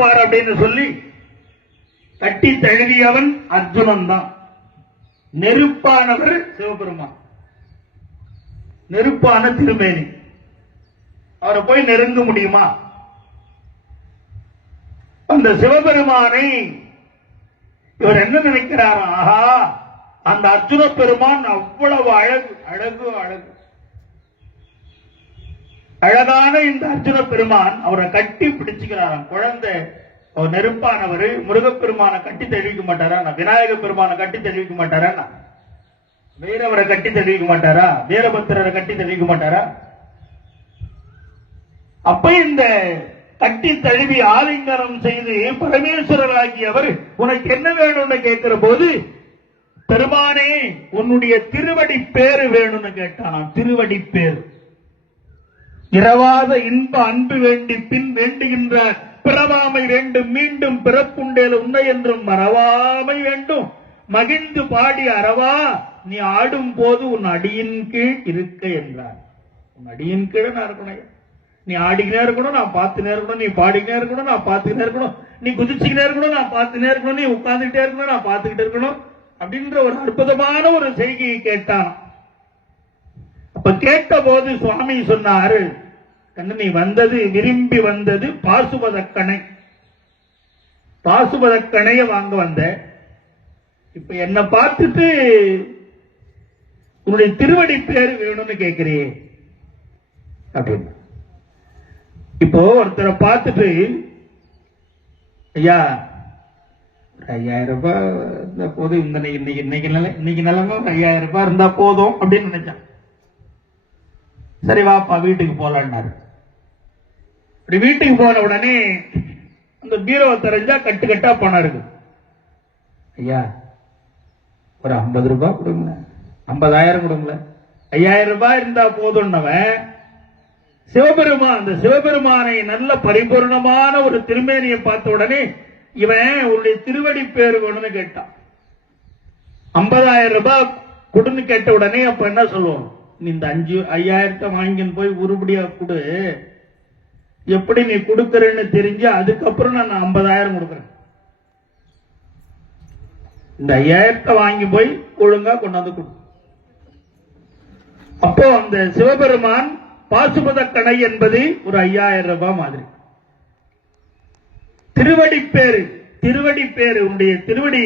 பார் அப்படின்னு சொல்லி கட்டி தழுவியவன் அர்ஜுனன் தான். நெருப்பானவர் சிவபெருமான், நெருப்பான திருமேனி. அவரை போய் நெருங்க முடியுமா? அந்த சிவபெருமானை இவர் என்ன நினைக்கிறார்? ஆஹா, அந்த அர்ஜுன பெருமான் அவ்வளவு அழகு அழகு அழகு அழகான இந்த அர்ஜுன பெருமான் அவரை கட்டி பிடிச்சுக்கிறாராம். குழந்தை அவர் நெருப்பானவர் முருகப்பெருமான கட்டி தெரிவிக்க மாட்டாரா? விநாயக பெருமான கட்டி தெரிவிக்க மாட்டாரா? வேறவரை கட்டி தெரிவிக்க மாட்டாரா? வீரபத்திரரை கட்டி தெரிவிக்க மாட்டாரா? அப்ப இந்த கட்டி தழுவி ஆலிங்கனம் செய்து பரமேஸ்வரராகியவர் உனக்கு என்ன வேணும்னு கேட்கிற போது, பெருமானே உன்னுடைய திருவடி பேரு வேணும்னு கேட்டான். திருவடி பேரு. இரவாத இன்ப அன்பு வேண்டி பின் வேண்டுகின்ற பிறவாமை வேண்டும், மீண்டும் பிறப்புண்டேல் உன்னை என்றும் மறவாமை வேண்டும், மகிழ்ந்து பாடி அறவா நீ ஆடும் போது உன் அடியின் கீழ் இருக்க என்றார். உன் அடியின் கீழ் நான் இருக்கணும். நீ ஆடிக்கினே இருக்கணும், நான் பார்த்துனே இருக்கணும். நீ பாடிக்கினே இருக்கணும், நான் பார்த்துக்கிட்டே இருக்கணும். நீ குதிச்சுக்கினே இருக்கணும், நான் பார்த்துனே இருக்கணும். நீ உட்கார்ந்துட்டே இருக்கணும், நான் பார்த்துக்கிட்டே இருக்கணும் அப்படின்ற ஒரு அற்புதமான ஒரு செய்தியை கேட்டான். அப்ப கேட்ட போது சுவாமி சொன்னாரு, கண்ணு நீ வந்தது விரும்பி வந்தது பாசுபதக்கணை, பாசுபதக்கணைய வாங்க வந்த. இப்ப என்ன பார்த்துட்டு உன்னுடைய திருவடி பேரு வேணும்னு கேட்கிறே அப்படின்னு. இப்போ ஒருத்தரை பார்த்துட்டு, ஐயா 5000 ரூபாய் இருந்தா போதும், இன்னைக்கு நிலைமை 5000 ரூபாய் இருந்தா போதும் அப்படின்னு நினைச்சான். சரி வாப்பா வீட்டுக்கு போலான்னாரு. வீட்டுக்கு போன உடனே அந்த பீரோவை தெரிஞ்சா கட்டு கட்டா பணம் இருக்கு. ஐயா ஒரு 50 ரூபாய் கொடுங்க, 50,000 கொடுங்கள. 5000 ரூபாய் இருந்தா போதும்னவன் சிவபெருமான், அந்த சிவபெருமானை நல்ல பரிபூர்ணமான ஒரு திருமேனியை பார்த்த உடனே இவன் உன்னுடைய திருவடி பேரு வேணும்னு கேட்டான். 50,000 ரூபாய் கொடுன்னு கேட்ட உடனே அப்ப என்ன சொல்லுவோம்? இந்த 5,000 வாங்கின்னு போய் உருப்படியா கொடு, எப்படி நீ கொடுக்கறன்னு தெரிஞ்சு அதுக்கப்புறம் நான் 50,000 கொடுக்கறேன். இந்த 5,000 வாங்கி போய் ஒழுங்கா கொண்டாந்து கொடு. அப்போ அந்த சிவபெருமான் பாசுபத கணை என்பது ஒரு 5,000 ரூபாய் மாதிரி. திருவடி பேரு, திருவடி பேரு, உன்னுடைய திருவடி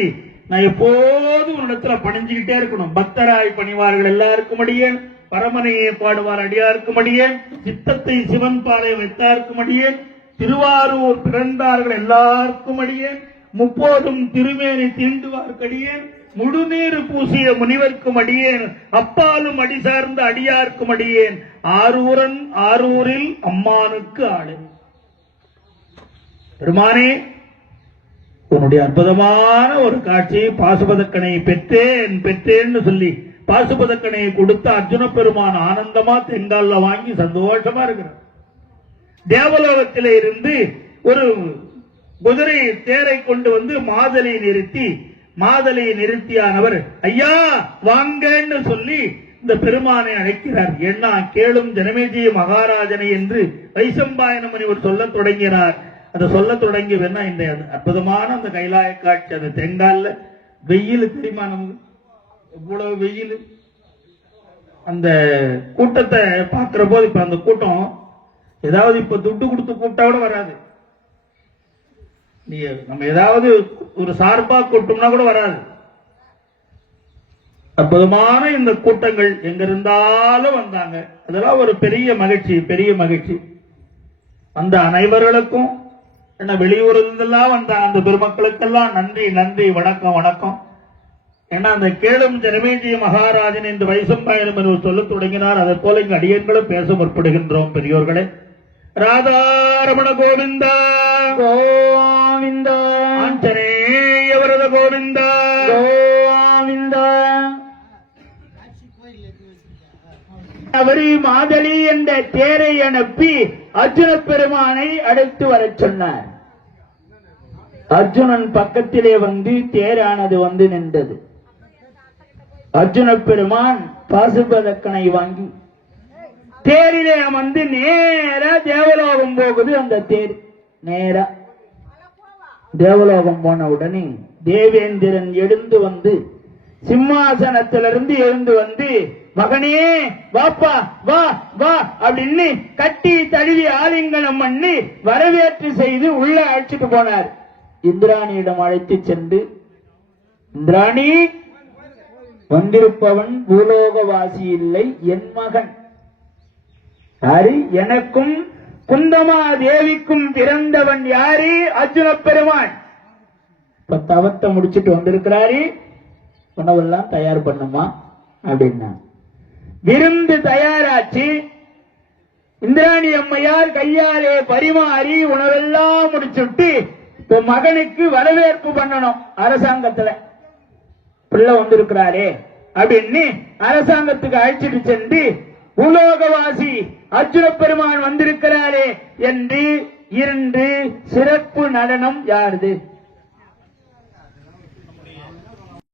நான் எப்போதும் உன்னிடத்துல பணிஞ்சுக்கிட்டே இருக்கணும். பக்தராய் பணிவார்கள் எல்லாருக்கும் அடியேன், பரமனையே பாடுவார் அடியாருக்கும் அடியேன், சித்தத்தை சிவன் பாறை வைத்தாருக்கும் அடியேன், திருவாரூர் பிறந்தார்கள் எல்லாருக்கும் அடியேன், முப்போதும் திருமேனி தீண்டுவார்க்கடியேன், முழுநீர் பூசிய முனிவர்க்கும் அடியேன், அப்பாலும் அடி சார்ந்த அடியார்க்கும் அடியேன், ஆரூரன் ஆரூரில் அம்மானுக்கு ஆளு. பெருமானே உன்னுடைய அற்புதமான ஒரு காட்சி, பாசுபதக்கணையை பெற்றேன் பெற்றேன்னு சொல்லி பாசுபதக்கணையை கொடுத்த அர்ஜுன பெருமான் ஆனந்தமா தெங்கால வாங்கி சந்தோஷமா இருக்கிறார். தேவலோகத்திலே இருந்து ஒரு குதிரை தேரை கொண்டு வந்து மாதலை நிறுத்தியானவர் ஐயா வாங்கன்னு சொல்லி இந்த பெருமானை அழைக்கிறார். என்ன கேளும் ஜனமேஜிய மகாராஜனை என்று வைசம்பாயன முனிவர் சொல்ல தொடங்கினார். அதை சொல்ல தொடங்கி வேணா இந்த அற்புதமான அந்த கைலாய காட்சி, அந்த தெங்கால வெயில் தெரியுமா நமக்கு எவ்வளவு வெயில். அந்த கூட்டத்தை பார்க்கிற போது இப்ப அந்த கூட்டம் ஏதாவது இப்ப துட்டு கொடுத்து கூட்டா கூட வராது. நீ நம்ம ஏதாவது ஒரு சார்பா கூட்டம்னா கூட வராது. அற்புதமான இந்த கூட்டங்கள் எங்க இருந்தாலும் வந்தாங்க. அதெல்லாம் ஒரு பெரிய மகிழ்ச்சி, பெரிய மகிழ்ச்சி. அந்த அனைவர்களுக்கும் என்ன வெளியூரிலிருந்தெல்லாம் வந்த அந்த பெருமக்களுக்கெல்லாம் நன்றி நன்றி, வணக்கம் வணக்கம். ஏன்னா அந்த கேளும் ஜனமேஜிய மகாராஜன் என்று வைசம்பாயனம் என்று சொல்ல தொடங்கினார். அதை போல இங்கு அடியன்களும் பேச முற்படுகின்றோம். பெரியோர்களே, ராதாரமண கோவிந்தா கோவிந்தா, ஆஞ்சநேய வரத கோவிந்தா கோவிந்தா. அவரி மாதளி என்ற தேரை அனுப்பி அர்ஜுன பெருமானை அழைத்து வரச் சொன்னார். அர்ஜுனன் பக்கத்திலே வந்து தேரானது வந்து நின்றது. அர்ஜுன பெருமான் பாசுபதக்கணை வாங்கி தேரிலே வந்து நேரா தேவலோகம் போகுது. அந்த தேர் நேரா தேவலோகம் போன உடனே தேவேந்திரன் எழுந்து வந்து சிம்மாசனத்திலிருந்து எழுந்து வந்து, மகனே வாப்பா வா வா அப்படின்னு கட்டி தழுவி ஆலிங்கனம் பண்ணி வரவேற்று செய்து உள்ள அழைச்சிட்டு போனார். இந்திராணியிடம் அழைத்து சென்று, இந்திராணி, வந்திருப்பவன் பூலோகவாசி இல்லை, என் மகன். யாரு? எனக்கும் குந்தமா தேவிக்கும் பிறந்தவன் யாரு? அர்ஜுன பெருமான். இப்ப தவத்தை முடிச்சிட்டு வந்திருக்கிறாரு, உணவெல்லாம் தயார் பண்ணுமா அப்படின்னா விருந்து தயாராச்சு. இந்திராணி அம்மையார் கையாலே பரிமாறி உணவெல்லாம் முடிச்சுட்டு இப்ப மகனுக்கு வரவேற்பு பண்ணணும். அரசாங்கத்துல பிள்ளை வந்திருக்கிறாரே அப்படின்னு அரசாங்கத்துக்கு அழைச்சிட்டு சென்று, உலோகவாசி அர்ஜுன பெருமான் வந்திருக்கிறாரே என்று 2 சிறப்பு நடனம் யாருது?